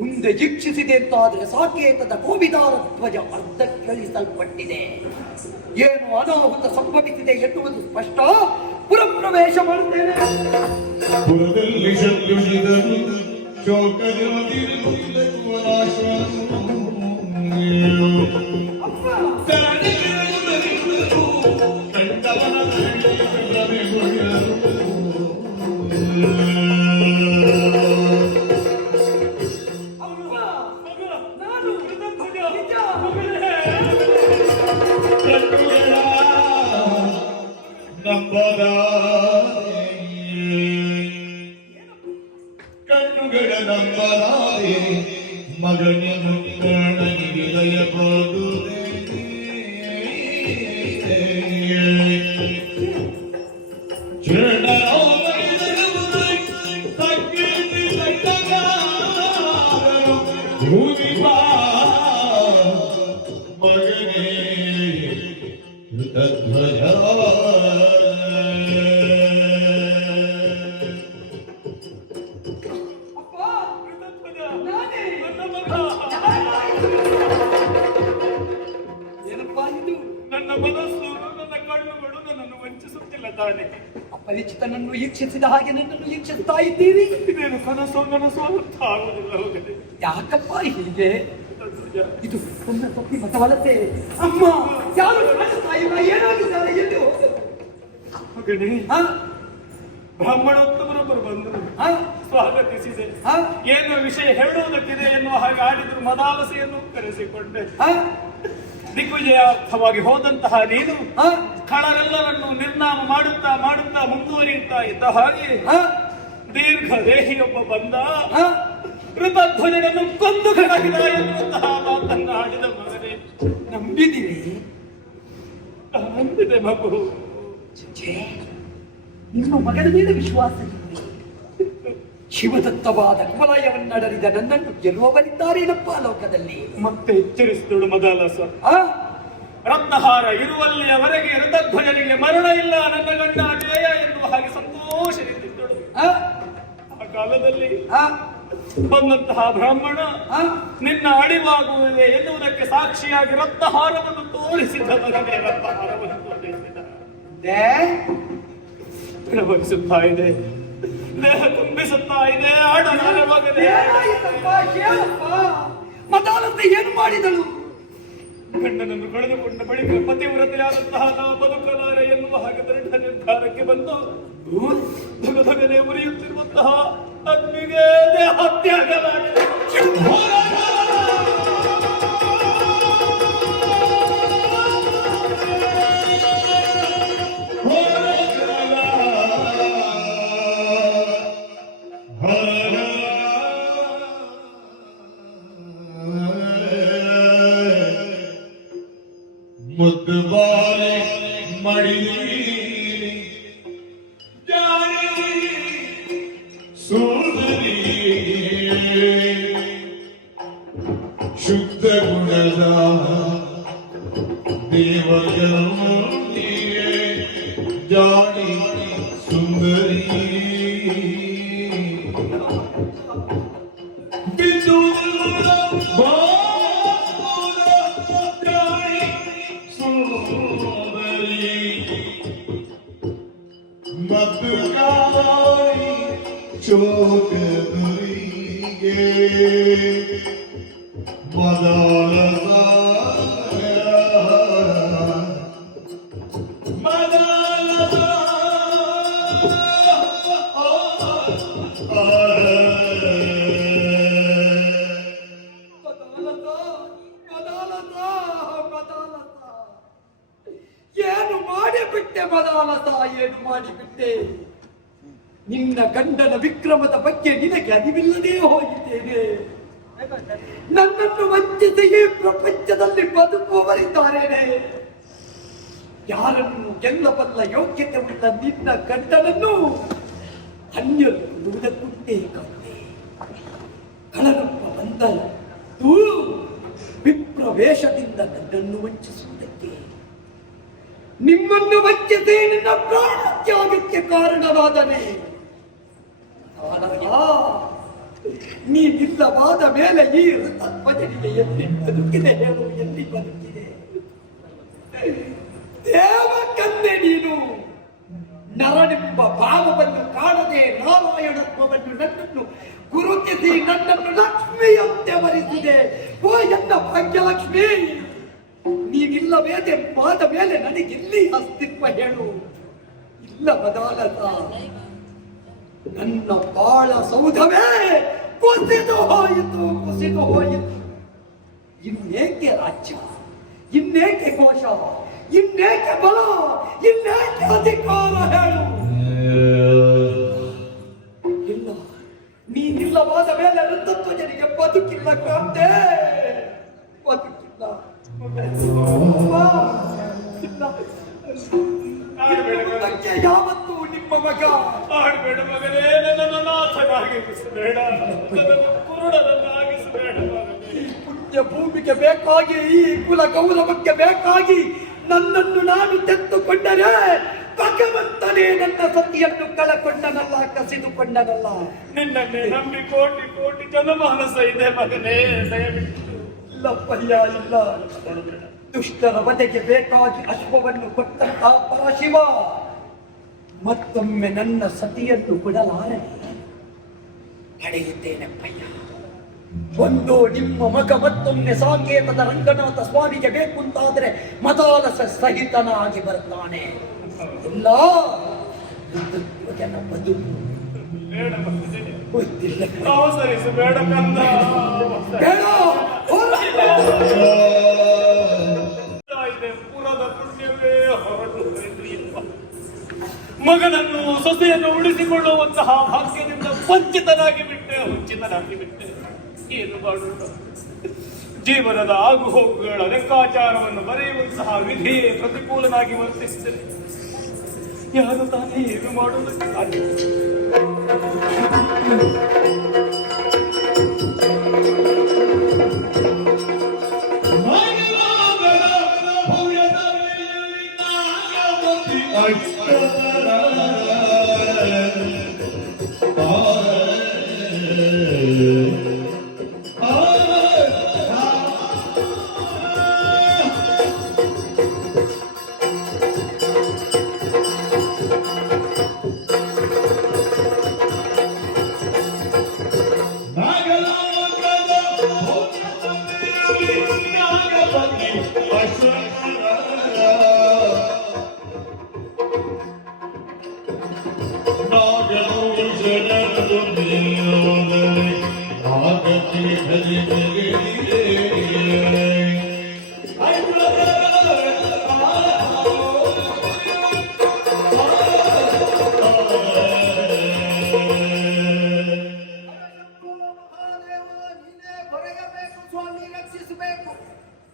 ಮುಂದೆ ಇಚ್ಛಿಸಿದೆ ಅಂತಾದರೆ ಸಾಕೇತದ ಕೋವಿದಾರ ಧ್ವಜ ಅರ್ಧಕ್ಕಿಳಿಸಲ್ಪಟ್ಟಿದೆ. ಏನು ಅನಾಹುತ ಸಂಭವಿಸಿದೆ ಎನ್ನುವುದು ಸ್ಪಷ್ಟ. ಪುರಪ್ರವೇಶ ಮಾಡುತ್ತೇನೆ. ಪುರದಲ್ಲಿ ಶತ್ರುಷಿದರು ಕಣ್ಣುಗಳ ನಂಬಲಾರೆ ಮಗನನ್ನು ಪ್ರಾಣಗಿರಿಯಬಹುದು. ಮಗನೇ ಧ್ವಜ ಅಪರಿಚಿತನನ್ನು ಈಕ್ಷಿಸಿದ ಹಾಗೆ ನನ್ನನ್ನು ಈಕ್ಷಿಸ್ತಾ ಇದ್ದೀರಿ. ಇದೇನು ಕನಸೋ ಅರ್ಥ ಆಗುವುದಿಲ್ಲ. ಯಾಕಪ್ಪ ಹೀಗೆ? ಇದು ನನ್ನ ತಪ್ಪಿ ಮತವಲ್ಲದೆ. ಅಮ್ಮ ಯಾರು ಕಾಣಿಸ್ತಾ ಇಲ್ಲ, ಏನಾಗಿದ್ದಾರೆ, ಎಲ್ಲಿ ಹೋದರು? ಮಗನೇ, ಬ್ರಾಹ್ಮಣೋತ್ತಮರೊಬ್ಬರು ಬಂದರು, ಸ್ವಾಗತಿಸಿದೆ. ಏನು ವಿಷಯ ಹೇಳುವುದಕ್ಕಿದೆ ಎನ್ನುವ ಹಾಗೆ ಆಡಿದ್ರು. ಮದಾಲಸೆಯನ್ನು ಕರೆಸಿಕೊಂಡೆ. ದಿಗ್ವಿಜಯಾರ್ಥವಾಗಿ ಹೋದಂತಹ ನೀನು ಕಳರೆಲ್ಲರನ್ನು ನಿರ್ನಾಮ ಮಾಡುತ್ತಾ ಮಾಡುತ್ತಾ ಮುಂದುವರಿಯುತ್ತಾ ಇದ್ದ ಹಾಗೆ ದೀರ್ಘ ದೇಹಿಯೊಬ್ಬ ಬಂದ. ಋತಧ್ವಜನನ್ನು ಕೊಂದು ಕಡಗಿದ ಎನ್ನುವಂತಹ ಮಾತನ್ನು ಆಡಿದ. ಮಗನೇ, ನಂಬಿದಿರಿ? ನಂಬಿದೆ ಮಗು. ನಿಮ್ಮ ಮಗನ ಮೇಲೆ ವಿಶ್ವಾಸ ಇದೆ. ಶಿವದತ್ತವಾದ ಕುವಲಯವನ್ನಡರಿದ ನನ್ನನ್ನು ಗೆಲ್ಲುವವರಿದ್ದಾರೇನಪ್ಪ ಲೋಕದಲ್ಲಿ. ಮತ್ತೆ ಎಚ್ಚರಿಸಿದಳು ಮದಾಲಸ. ರತ್ನಹಾರ ಇರುವಲ್ಲಿಯವರೆಗೆ ಋತಧ್ವಜನಿಗೆ ಮರಣ ಇಲ್ಲ, ನನ್ನ ಗಂಡ ಜಯ ಎನ್ನುವ ಹಾಗೆ ಸಂತೋಷದಿಂದಿದ್ದಳು. ಆ ಕಾಲದಲ್ಲಿ ಬಂದಂತಹ ಬ್ರಾಹ್ಮಣ ನಿನ್ನ ಅಡಿವಾಗುವುದೇ ಎನ್ನುವುದಕ್ಕೆ ಸಾಕ್ಷಿಯಾಗಿ ರತ್ನಹಾರವನ್ನು ತೋರಿಸಿದ. ಮಗನೇ, ರತ್ನಹಾರವನ್ನು ತೋರಿಸಿದ. ಪ್ರವಹಿಸುತ್ತಾ ಇದೆ, ದೇಹ ತುಂಬಿಸುತ್ತಾ ಇದೆ. ಆಡನಾರ ಮಗನೇ, ಮದಾಲತೆ ಏನು ಮಾಡಿದಳು? ಗಂಡನನ್ನು ಕಳೆದುಕೊಂಡ ಬಳಿಕ ಪತಿವ್ರತೆಯಾದಂತಹ ನಾ ಬದುಕಲಾರೆ ಎನ್ನುವ ಹಾಗೆ ದೃಢ ನಿರ್ಧಾರಕ್ಕೆ ಬಂದು ಧಗಧಗನೆ ಉರಿಯುತ್ತಿರುವಂತಹ ಅಗ್ನಿಗೆ ದೇಹತ್ಯಾಗಲಾಗಿದೆ. ಮುದ್ದು ಬಾರೆ ಮಡಿ ಸೋದರಿ ಶುದ್ಧ ಗುಣದ ದೇವಗೌರಿಯೇ ಜಾಣಿ ಸುಂದರಿ ಮಧುಕಾರಿ ಚೋಕರಿಗೆ ಮದಾಲಸ ಮದಾಲಸ ಏನು ಮಾಡಿಬಿಟ್ಟೆ ಮದಾಲಸ, ಏನು ಮಾಡಿಬಿಟ್ಟೆ? ನಿನ್ನ ಗಂಡನ ವಿಕ್ರಮದ ಬಗ್ಗೆ ನಿನಗೆ ಅರಿವಿಲ್ಲದೆ ಹೋಗಿದ್ದೇನೆ. ನನ್ನನ್ನು ವಂಚಿಸಿ ಈ ಪ್ರಪಂಚದಲ್ಲಿ ಬದುಕುವವರಿದ್ದಾರೇನೆ. ಯಾರನ್ನು ಗೆಲ್ಲಬಲ್ಲ ಯೋಗ್ಯತೆ ಉಳ್ಳ ನಿನ್ನ ಗಂಡನನ್ನು ಅನ್ಯರು ನುಡಿದಕ್ಕುಂಟೇ ಕಂಡೆ. ಕಳನೊಬ್ಬ ಬಂದ ವಿಪ್ರವೇಶದಿಂದ ನನ್ನನ್ನು ವಂಚಿಸುವುದಕ್ಕೆ, ನಿಮ್ಮನ್ನು ವಂಚಿಸಿ ನಿನ್ನ ಪ್ರಾಣ ತ್ಯಾಗಕ್ಕೆ ಕಾರಣವಾದನೆ. ನೀನಿಲ್ಲವಾದ ಮೇಲೆ ಈ ಭಜನೆಗೆ ಎಲ್ಲಿ ಬದುಕಿದೆ ಹೇಳು, ಎಲ್ಲಿ ಬದುಕಿದೆ? ದೇವಕನ್ನೆ ನೀನು ನರನೆಂಬ ಭಾವವನ್ನು ಕಾಣದೆ ನಾರಾಯಣತ್ವವನ್ನು ನನ್ನನ್ನು ಗುರುತಿಸಿ ನನ್ನನ್ನು ಲಕ್ಷ್ಮಿಯಂತೆ ವರಿಸಿದೆ. ಓ ಎನ್ನ ಭಾಗ್ಯಲಕ್ಷ್ಮಿ, ನೀನಿಲ್ಲವೇದೆ ಮಾದ ಮೇಲೆ ನನಗಿಲ್ಲಿ ಅಸ್ತಿತ್ವ ಹೇಳು. ಇಲ್ಲ ಬದಾಲತ ನನ್ನ ಬಾಳ ಸೌಧವೇ ಕುಸಿದು ಹೋಯಿತು, ಕುಸಿದು ಹೋಯಿತು. ಇನ್ನೇಕೆ ರಾಜ್ಯ, ಇನ್ನೇಕೆ ಕೋಶ, ಇನ್ನೇಕೆ ಬಲ, ಇನ್ನೇಕೆ ಅಧಿಕಾರ ಹೇಳು? ಇಲ್ಲ, ನೀನಿಲ್ಲವಾದ ಮೇಲೆ ವೃದ್ಧತ್ವಜನಿಗೆ ಬದುಕಿಲ್ಲ ಕಾಂತೆ, ಬದುಕಿಲ್ಲ. ಯಾವತ್ತು ನಿಮ್ಮ ಮಗ ಆಡ್ಬೇಡ ಮಗನೇ, ನನ್ನನ್ನು ನಾಥನಾಗಿಸಬೇಡ, ನನ್ನನ್ನು ಕುರುಡನನ್ನಾಗಿಸಬೇಡ ಮಗನೇ. ಪುಣ್ಯ ಭೂಮಿಗೆ ಬೇಕಾಗಿ, ಈ ಕುಲ ಗೌರವಕ್ಕೆ ಬೇಕಾಗಿ ನನ್ನನ್ನು ನಾನು ತೆತ್ತುಕೊಂಡರೆ ಭಗವಂತನೇ ನನ್ನ ಸತಿಯನ್ನು ಕಳಕೊಂಡನಲ್ಲ, ಕಸಿದುಕೊಂಡನಲ್ಲ. ನಿನ್ನನ್ನೇ ನಂಬಿ ಕೋಟಿ ಕೋಟಿ ಜನಮಾನಸ ಇದೆ ಮಗನೇ, ದಯವಿಟ್ಟು. ಇಲ್ಲಪ್ಪಯ್ಯ, ಇಲ್ಲ. ದುಷ್ಟರ ವಧೆಗೆ ಬೇಕಾಗಿ ಅಶ್ವವನ್ನು ಕೊಟ್ಟಂತಹ ಪರಶಿವ ಮತ್ತೊಮ್ಮೆ ನನ್ನ ಸತಿಯನ್ನು ಕೊಡಲಾರೆ. ಪಡೆಯುತ್ತೇನೆಪ್ಪಯ್ಯ. ಒಂದು ನಿಮ್ಮ ಮಗ ಮತ್ತೊಮ್ಮೆ ಸಾಕೇತದ ರಂಗನಾಥ ಸ್ವಾಮಿಗೆ ಬೇಕು ಅಂತಾದ್ರೆ ಮದಾಲಸ ಸಹಿತನಾಗಿ ಬರ್ತಾನೆ. ಇಲ್ಲ, ಜನ ಬದುಕು ಬೇಡ ಮಗನೇ, ಗೊತ್ತಿಲ್ಲ. ಅವಸರಿಸಬೇಡ ಕಂದ, ಬೇಡ. ಪುರದ ಪುಣ್ಯವೇ ಹೊರಟು ಮಗನನ್ನು ಸೊಸೆಯನ್ನು ಉಳಿಸಿಕೊಳ್ಳುವಂತಹ ಭಾಗ್ಯದಿಂದ ವಂಚಿತನಾಗಿ ಬಿಟ್ಟೆ. ಏನು ಮಾಡೋಣ? ಜೀವನದ ಆಗು ಹೋಗುಗಳ ಲೆಕ್ಕಾಚಾರವನ್ನು ಬರೆಯುವಂತಹ ವಿಧಿಯೇ ಪ್ರತಿಕೂಲನಾಗಿ ವರ್ತಿಸಿದರೆ ಯಾರು ತಾನೇ ಏನು ಮಾಡುವುದಕ್ಕೆ ಸಾಧ್ಯ?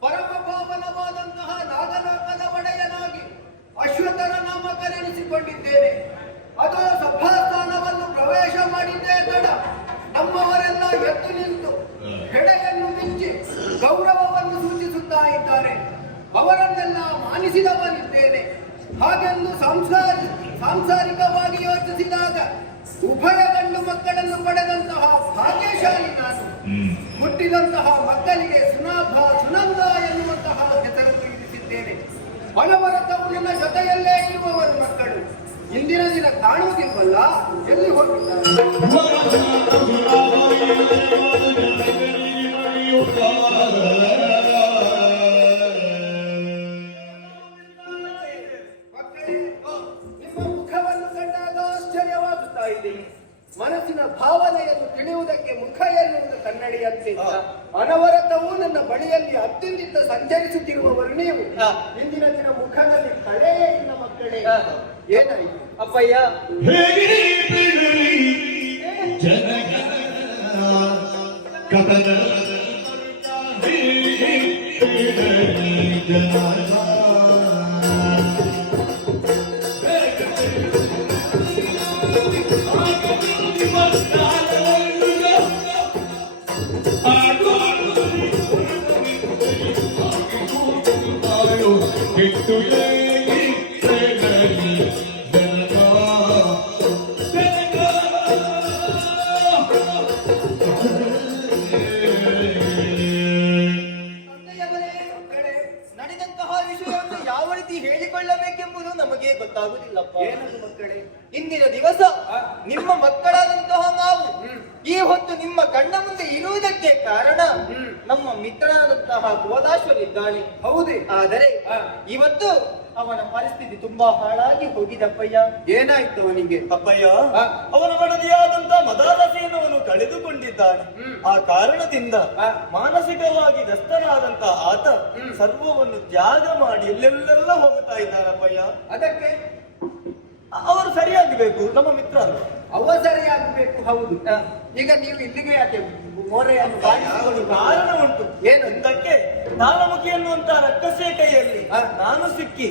ಪರಮ ಪಾವನವಾದಂತಹ ನಾಗಲೋಕದ ಒಡೆಯನಾಗಿ ಅಶ್ವತ್ಥನ ನಾಮಕರೆನಿಸಿಕೊಂಡಿದ್ದೇನೆ. ಅದು ಸಭಾಸ್ಥಾನವನ್ನು ಪ್ರವೇಶ ಮಾಡಿದ್ದೇ ತಡ ನಮ್ಮವರೆಲ್ಲ ಎದ್ದು ನಿಂತು ಹೆಡೆಯನ್ನು ಮಿಂಚಿ ಗೌರವವನ್ನು ಸೂಚಿಸುತ್ತಾ ಇದ್ದಾರೆ. ಅವರನ್ನೆಲ್ಲ ಮಾನಿಸಿದವನಿದ್ದೇನೆ. ಹಾಗೆಂದು ಸಾಂಸಾರಿಕವಾಗಿ ಯೋಚಿಸಿದಾಗ ಉಭಯ ಗಂಡು ಮಕ್ಕಳನ್ನು ಪಡೆದಂತಹ ಭಾಗ್ಯಶಾಲಿ ನಾನು. ಹುಟ್ಟಿದಂತಹ ಮಕ್ಕಳಿಗೆ ಸುನಾಭ, ಸುನಂದ ಎನ್ನುವಂತಹ ಹೆಸರನ್ನು ಇರಿಸಿದ್ದೇನೆ. ಫಲವರತವು ನನ್ನ ಜೊತೆಯಲ್ಲೇ ಇರುವವರು ಮಕ್ಕಳು. ಇಂದಿನ ದಿನ ಕಾಣುವುದಿಲ್ವಲ್ಲ, ಎಲ್ಲಿ ಹೋಗಿದ್ದಾರೆ? ನಿಮ್ಮ ಮುಖವನ್ನು ಕಂಡಾಗ ಆಶ್ಚರ್ಯವಾಗುತ್ತಾ ಇದೆ. ಮನಸ್ಸಿನ ಭಾವನೆಯನ್ನು ತಿಳಿಯುವುದಕ್ಕೆ ಮುಖ ಎನ್ನುವುದು ಕನ್ನಡಿಯಂತೆ. ಅನವರತವೂ ನನ್ನ ಬಳಿಯಲ್ಲಿ ಅತ್ಯಂತ ಸಂಚರಿಸುತ್ತಿರುವವರು ನೀವು. ಇಂದಿನ ದಿನ ಮುಖದಲ್ಲಿ ಕಳೆಯೇ ಇಲ್ಲ ಮಕ್ಕಳೇ. ಏನಾಯಿತು ಅಪ್ಪಯ್ಯ? ತಂದೆಯವರೇ, ಮಕ್ಕಳೇ, ನಡೆದಂತಹ ವಿಷಯವನ್ನು ಯಾವ ರೀತಿ ಹೇಳಿಕೊಳ್ಳಬೇಕೆಂಬುದು ನಮಗೆ ಗೊತ್ತಾಗುವುದಿಲ್ಲಪ್ಪ. ಏನದು ಮಕ್ಕಳೇ? ಇಂದಿನ ದಿವಸ ನಿಮ್ಮ ಮಕ್ಕಳಾದಂತಹ ನಾವು ಈ ಹೊತ್ತು ನಿಮ್ಮ ಕಣ್ಣ ಮುಂದೆ ಇರುವುದಕ್ಕೆ ಕಾರಣ ನಮ್ಮ ಮಿತ್ರನಾದಂತಹ ಗೋದಾಶ್ವನಿದ್ದಾನೆ. ಹೌದೇ? ಆದರೆ ಇವತ್ತು ಅವನ ಪರಿಸ್ಥಿತಿ ತುಂಬಾ ಹಾಳಾಗಿ ಹೋಗಿದಪ್ಪಯ್ಯ. ಏನಾಯ್ತು ಅವನಿಗೆ? ಅಪ್ಪಯ್ಯ, ಅವನ ಮಡದಿಯಾದಂತಹ ಮದಾಲಸಿಯನ್ನು ಅವನು ಕಳೆದುಕೊಂಡಿದ್ದಾನೆ. ಆ ಕಾರಣದಿಂದ ಮಾನಸಿಕವಾಗಿ ವ್ಯಸ್ತನಾದಂತ ಆತ ಸರ್ವವನ್ನು ತ್ಯಾಗ ಮಾಡಿ ಎಲ್ಲೆಲ್ಲೆಲ್ಲ ಹೋಗ್ತಾ ಇದ್ದಾನಪ್ಪಯ್ಯ. ಅದಕ್ಕೆ ಅವರು ಸರಿಯಾಗಬೇಕು, ನಮ್ಮ ಮಿತ್ರ ಅಲ್ಲ. ಅವ ಸರಿಯಾಗಬೇಕು. ಹೌದು. ಈಗ ನೀವು ಇಲ್ಲಿಗೆ ಯಾಕೆ ಮೋರೆಯನ್ನು ಬಾರಿಸಿಕೊಳ್ಳುವ ಕಾರಣ ಉಂಟು. ಏನು? ಇದಕ್ಕೆ ನಾನಮುಖಿ ಎನ್ನುವಂತ ರಕ್ಕಸೆ ಕೈಯಲ್ಲಿ ನಾನು ಸಿಕ್ಕಿ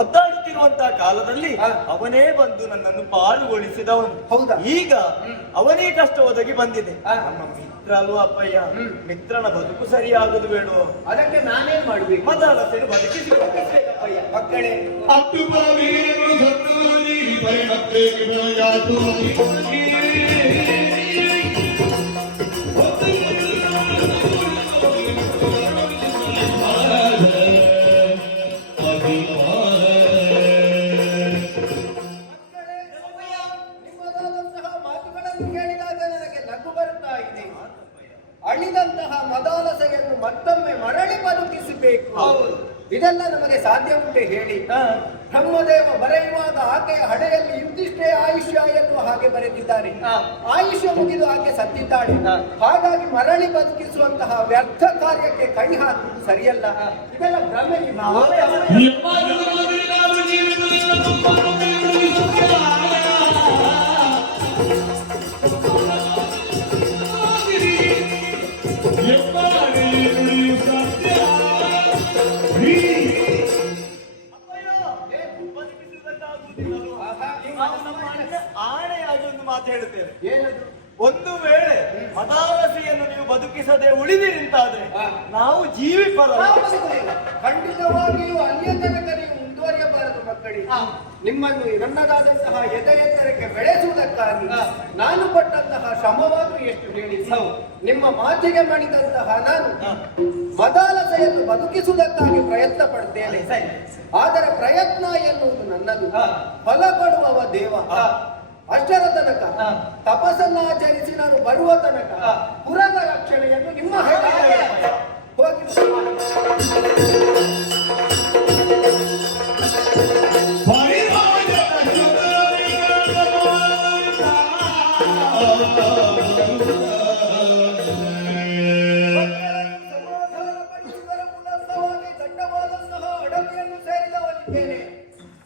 ಒದ್ದಾಡುತ್ತಿರುವಂತಹ ಕಾಲದಲ್ಲಿ ಅವನೇ ಬಂದು ನನ್ನನ್ನು ಪಾಳುಗೊಳಿಸಿದವನು. ಹೌದಾ? ಈಗ ಅವನೇ ಕಷ್ಟ ಒದಗಿ ಬಂದಿದೆ. ನಮ್ಮ ಮಿತ್ರ ಅಲ್ವಾ ಅಪ್ಪಯ್ಯ, ಮಿತ್ರನ ಬದುಕು ಸರಿಯಾಗುದು ಬೇಡ. ಅದಕ್ಕೆ ನಾನೇನ್ ಮಾಡ್ಬೇಕು? ಮದಾಲಸೆಯನ್ನು ಬದುಕಿಸಬೇಕಪ್ಪಯ್ಯ. ಮಕ್ಕಳೇ, ಅಟ್ಟುಪಾವೀರನು ಸತ್ತೂರಿ ಪರಿಣತ್ತೆಗೆ ಬೆಳೆಯಾತು ನಿಮ್ಮದಾದಂತಹ ಮಾತುಗಳನ್ನು ಕೇಳಿದಾಗ ನನಗೆ ನಗು ಬರುತ್ತಾ ಇದೆ. ಅಳಿದಂತಹ ಮದಾಲಸೆಯನ್ನು ಮತ್ತೊಮ್ಮೆ ಮರಳಿ ಬದುಕಿಸಬೇಕು. ಇದೆಲ್ಲ ನಮಗೆ ಸಾಧ್ಯ ಉಂಟೆ ಹೇಳಿ? ಬ್ರಹ್ಮದೇವ ಬರೆಯುವಾಗ ಆಕೆಯ ಹಣೆಯಲ್ಲಿ ಇಂತಿಷ್ಟೇ ಆಯುಷ್ಯ ಎನ್ನುವ ಹಾಗೆ ಬರೆದಿದ್ದಾರೆ. ಆಯುಷ್ಯ ಮುಗಿದು ಆಕೆ ಸತ್ತಿದ್ದಾಳೆ. ಹಾಗಾಗಿ ಮರಳಿ ಬದುಕಿಸುವಂತಹ ವ್ಯರ್ಥ ಕಾರ್ಯಕ್ಕೆ ಕೈ ಹಾಕುವುದು ಸರಿಯಲ್ಲ. ಇದೆಲ್ಲ ಭ್ರಮೆ. ಆಣೆಯಾಗಿ ಒಂದು ಮಾತು ಹೇಳುತ್ತೇವೆ. ಏನದು? ಒಂದು ವೇಳೆ ಮದಾಲಸಿಯನ್ನು ನೀವು ಬದುಕಿಸದೆ ಉಳಿದಿರಿಂತಾದ್ರೆ ನಾವು ಜೀವಿಪರ. ಖಂಡಿತವಾಗಿಯೂ ಅಲ್ಲಿಯ ತನಕ ನೀವು ಮುಂದುವರಿಯಬಾರದು ಮಕ್ಕಳಿಗೆ. ನಿಮ್ಮನ್ನು ನನ್ನದಾದಂತಹ ಎದೆ ಎತ್ತರಕ್ಕೆ ಬೆಳೆಸುವುದಕ್ಕಾಗಿ ನಾನು ಪಟ್ಟಂತಹ ಶ್ರಮವಾದರೂ ಎಷ್ಟು ಹೇಳಿ. ನಿಮ್ಮ ಮಾತಿಗೆ ಮಣಿದಂತಹ ನಾನು ಮದಾಲಸೆಯನ್ನು ಬದುಕಿಸುವುದಕ್ಕಾಗಿ ಪ್ರಯತ್ನ ಪಡ್ತೇನೆ. ಆದರೆ ಪ್ರಯತ್ನ ಎನ್ನುವುದು ನನ್ನದು, ಫಲ ಕೊಡುವವ ದೇವ. ಅಷ್ಟರ ತನಕ ತಪಸ್ಸನ್ನು ಆಚರಿಸಿ ನಾನು ಬರುವ ತನಕ ಪುರದ ರಕ್ಷಣೆಯನ್ನು ನಿಮ್ಮ ಹೋಗಿ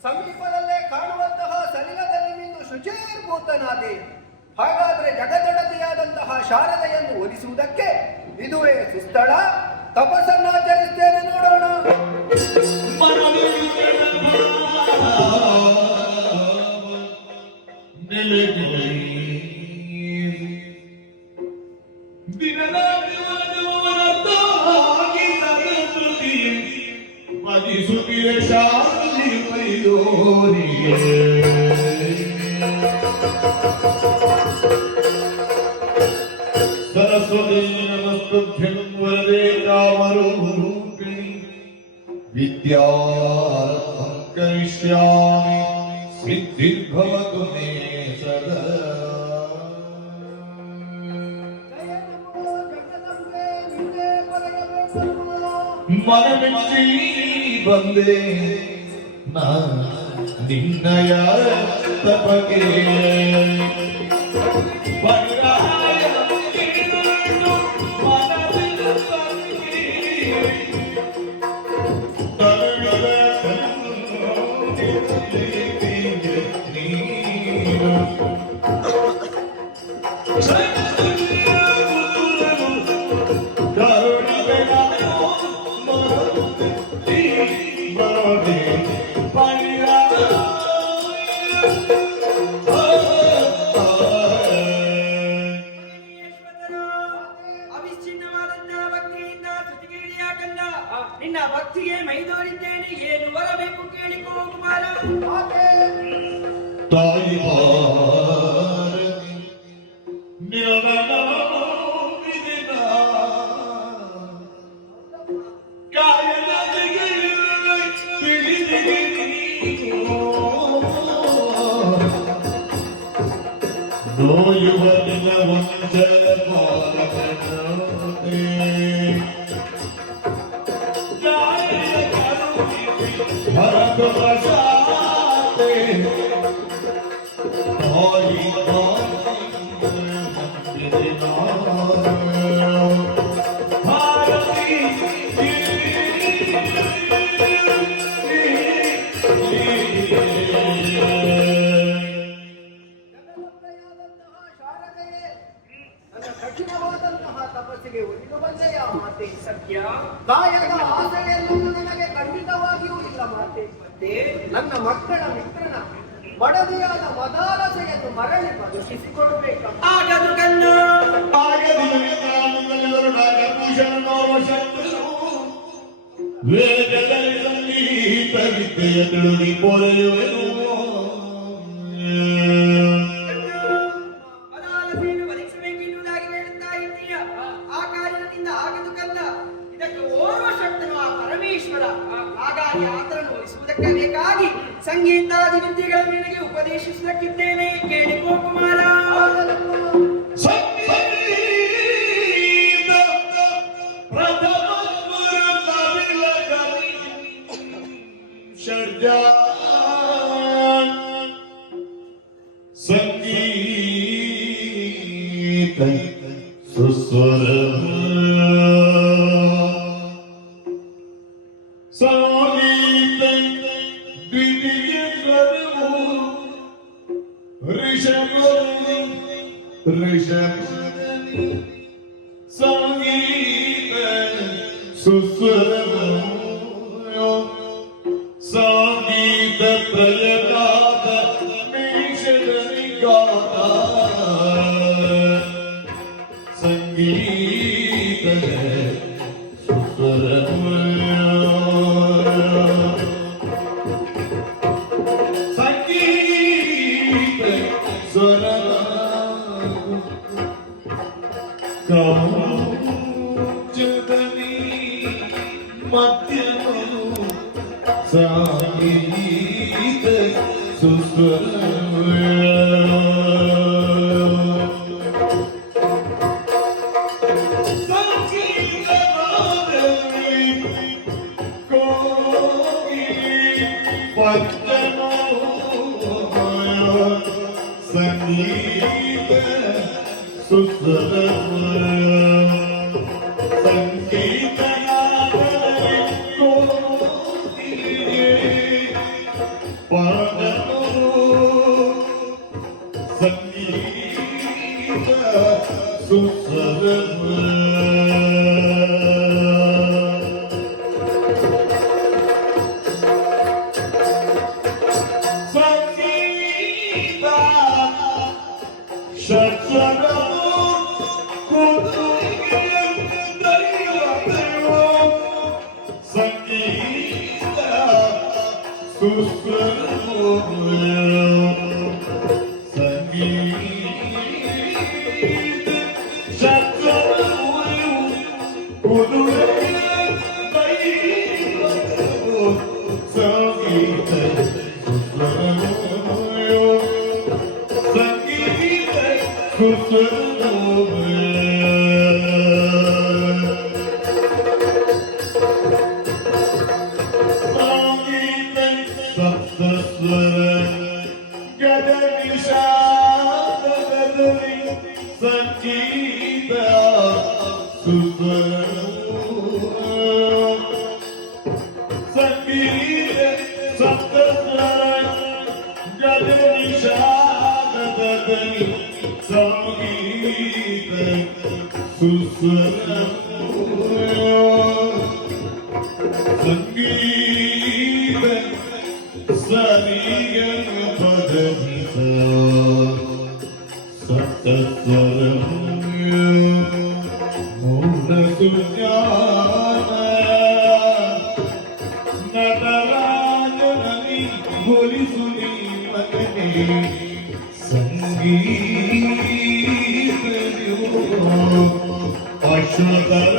ಸಮೀಪದಲ್ಲೇ ಕಾಣುವಂತಹ ಸಲಿಲದಲ್ಲಿ ನಿಂತು ಶುಚೀರ್ಭೂತನಾದೆ. ಹಾಗಾದ್ರೆ ಜಗದೊಡತಿಯಾದಂತಹ ಶಾರದೆಯನ್ನು ಒಲಿಸುವುದಕ್ಕೆ ಇದುವೇ ಸುಸ್ಥಳ. ತಪಸ್ಸನ್ನಾಚರಿಸ್ತೇನೆ, ನೋಡೋಣ. सरस्वती नमस्तुभ्यं वरदे कामरूपिणि विद्यारम्भं करिष्यामि सिद्धिर्भवतु मे सदा. मनमिಚ್ಚಿ ಬಂದೆ ನಾ ನಿನ್ನಯ ತಪಗೆ ನಿನ್ನ ಭಕ್ತಿಗೆ ಮೈದೋರಿದ್ದೇನೆ, ಏನು ಬರಬೇಕು ಕೇಳಿಕೋ ಕುಮಾರ. ತಾಯಿ ಭಾರತಿ ನಿರನನವಿದೆ ಮಾತಿಗೆ ಒಲಿದು ಬಂದೆಯ ಮಾತೆ ಸತ್ಯ. ಕಾಯದ ಆಸೆಯೆಲ್ಲೂ ನನಗೆ ಖಂಡಿತವಾಗಿಯೂ ಇಲ್ಲ ಮಾತೆ. ನನ್ನ ಮಕ್ಕಳ ಮಿತ್ರನ ಮಡದಿಯಾದ ಮದಾಲಸೆಯನ್ನು ಮರಳಿ ಬದುಕಿಸಿಕೊಡಬೇಕಮ್ಮ. ಆಗದು ಕಣ್ಣ ವೇದದಲ್ಲಿ ಸಂಗೀತ ವಿದ್ಯೆಯ ತಿಳಿದಿ ಪೊರೆಯುವೆನು. ಮದಾಲಸೆಯನ್ನು ಬದುಕಿಸಬೇಕೆನ್ನುವುದಾಗಿ ಹೇಳುತ್ತಾ ಇದ್ದೀಯ. ಆ ಕಾರ್ಯದಿಂದ ಆಗದು ಕಲ್ಲ. ಇದಕ್ಕೆ ಓರ್ವ ಶಕ್ತನು ಆ ಪರಮೇಶ್ವರ. ಹಾಗಾಗಿ ಆತನನ್ನು ಒಲಿಸುವುದಕ್ಕೆ ಬೇಕಾಗಿ ಸಂಗೀತಾದಿ ವಿದ್ಯೆಗಳನ್ನು ನಿನಗೆ ಉಪದೇಶಿಸುವುದಕ್ಕಿದ್ದೇನೆ. ಕೇಳಿಕೋ ಕುಮಾರ. ಸಂಗೀತ ಸುಸ್ವರ ಸಂಗೀತ ದ್ವಿತೀಯ ಸ್ವರವು ಋಷಭ ಸಂಗೀತ ಸುಸ್ವರವು ಸಂಗೀತ ಪ್ರಯಗಾದ ಮೇಷನಿಗಾದ ಸಂಗೀತ ಸುಸ್ವರವು ಸಂಗೀತ ಸ್ವರ ಕೌಚದನಿ ಮಧ್ಯಮನು ಸಂಗೀತ ಸುಸ್ವರ ಸಂಗೀತ ಸುಸ್ವರ ಸಂಗೀತ ಸಂಗೀತ ಸುಸ್ವರ ಸಂಗೀತ ಷಟ್ಸ್ವರ ಸಂಗೀತ ಸುಸ್ವರ ಸಂಗೀತ ಸುಸ್ವರ ಸಂಗೀತ ಸಪ್ತಸ್ವರ ಗದ ನಿಷಾದದಲ್ಲಿ ಸಂಗೀತ ಸುಸ್ವರ ಸಂಗೀತ ಸರಿಗಮ ಪದನಿಸ ಸಪ್ತಸ್ವರ ಮೂಲ ಸುಜ್ಞಾನ ನಟರಾಜನನಿ ಹೋಲಿಸು ನೀ ಮಗನೇ ಸಂಗೀತ ಅಶ್ವತರ